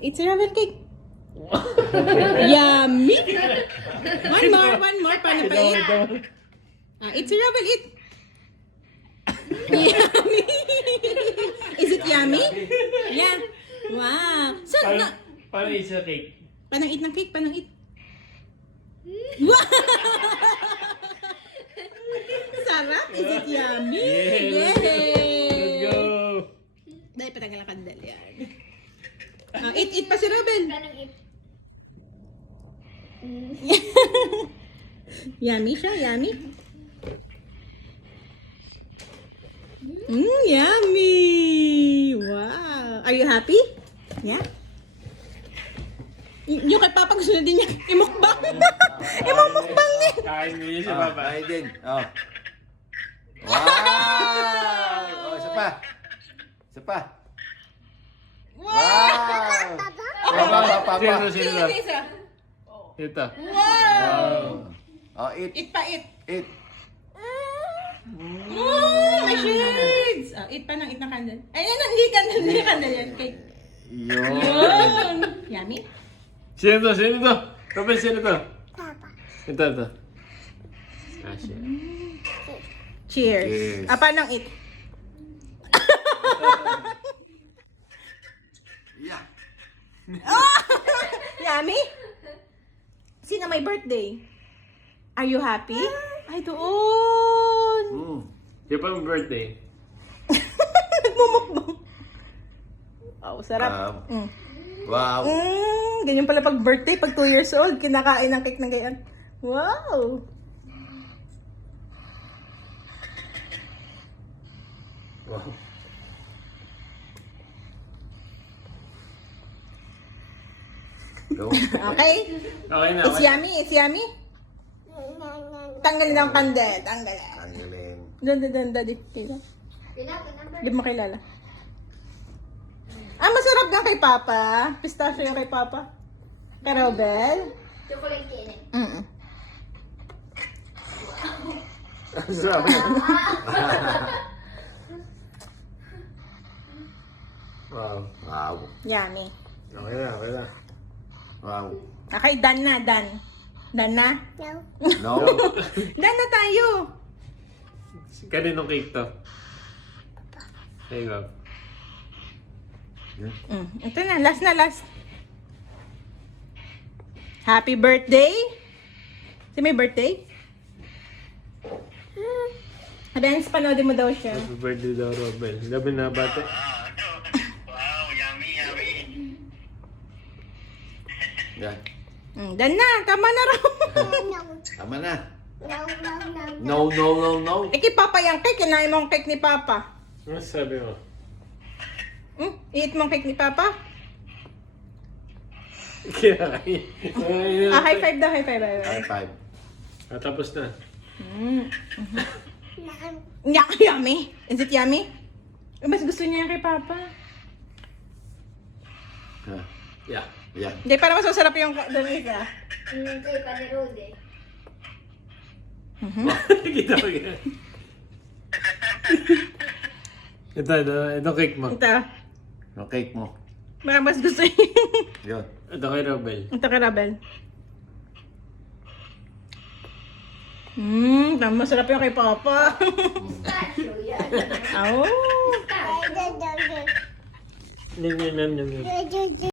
It's a ramen cake. Yummy! One more. Paano pa eat? It's a ramen, eat. Yummy! Is it yummy? Yeah. Wow. So, Paano eat sa cake? Paano eat ng cake? Paano eat? Wow! Sarap! Is it yummy? Yes. Let's go! Dahil patanggal ang kandal yan. Eat pa si Robin. Yummy siya, yummy. Yummy! Wow! Are you happy? Yeah? Yung kay Papa gusto na din niya imukbang. Imumukbang din. Kain mo yun si Papa. Kain din. Oh. Wow! Oh, isa pa. Isa pa. Wow! Papa. Sino to? Ito. Wow! Oh, eat. Eat pa, eat. Eat. My shades! Eat pa ng candle. Ay, hindi candle yan. Cake. Yun. Yun! Yummy? Sino to? Robin, sino to? Papa. Ito. Ah, siya. Cheers. Cheers. Paano eat? Yeah. Yummy? Sino may birthday? Are you happy? Ay, doon. Siya pa ang birthday. Nagmumukbang. Oh, sarap. Wow. Ganyan pala pag birthday, pag 2 years old, kinakain ng cake na ganyan. Wow. Wow. Go. Okay? Okay na. It's yummy, it's yummy. Tanggalin ang kandel, tanggalin. Tanggalin. Doon, daddy. Di mo kilala. Masarap nga kay Papa. Pistachio yung kay Papa. Kay Robel. Chocolate cake. Ang sarap. Wow. Wow. Yummy. Okay na. Wow. Okay, done na. Done na? No. Done na tayo. Kaninong cake to? There you go. Ito na, last. Happy birthday. Si may birthday? Dance, panoodin mo daw siya. Happy birthday daw, Robin. Labi na bate. Wow, yummy. Yan. Done na, tama na raw. Tama na. No. Kay Papa yung cake, kinain mo ang cake ni Papa. Ano sabi mo? Eat mo ang cake ni Papa? Kinain. High five daw, high five. High five. Tapos na. Yummy. Is it yummy? Mas gusto niya yung kay Papa. Huh. Yeah. Yeah. Hindi, para mas masarap yung doon ka. Kay Panerode. Kita mo yan. Ito cake mo. Ito. Yung cake mo. Mas gusto niya. Yun. Ito kay Robel. Ito kay Rabel. Masarap yung kay Papa. Pistachio yan. Oh. Pistachio. Yan.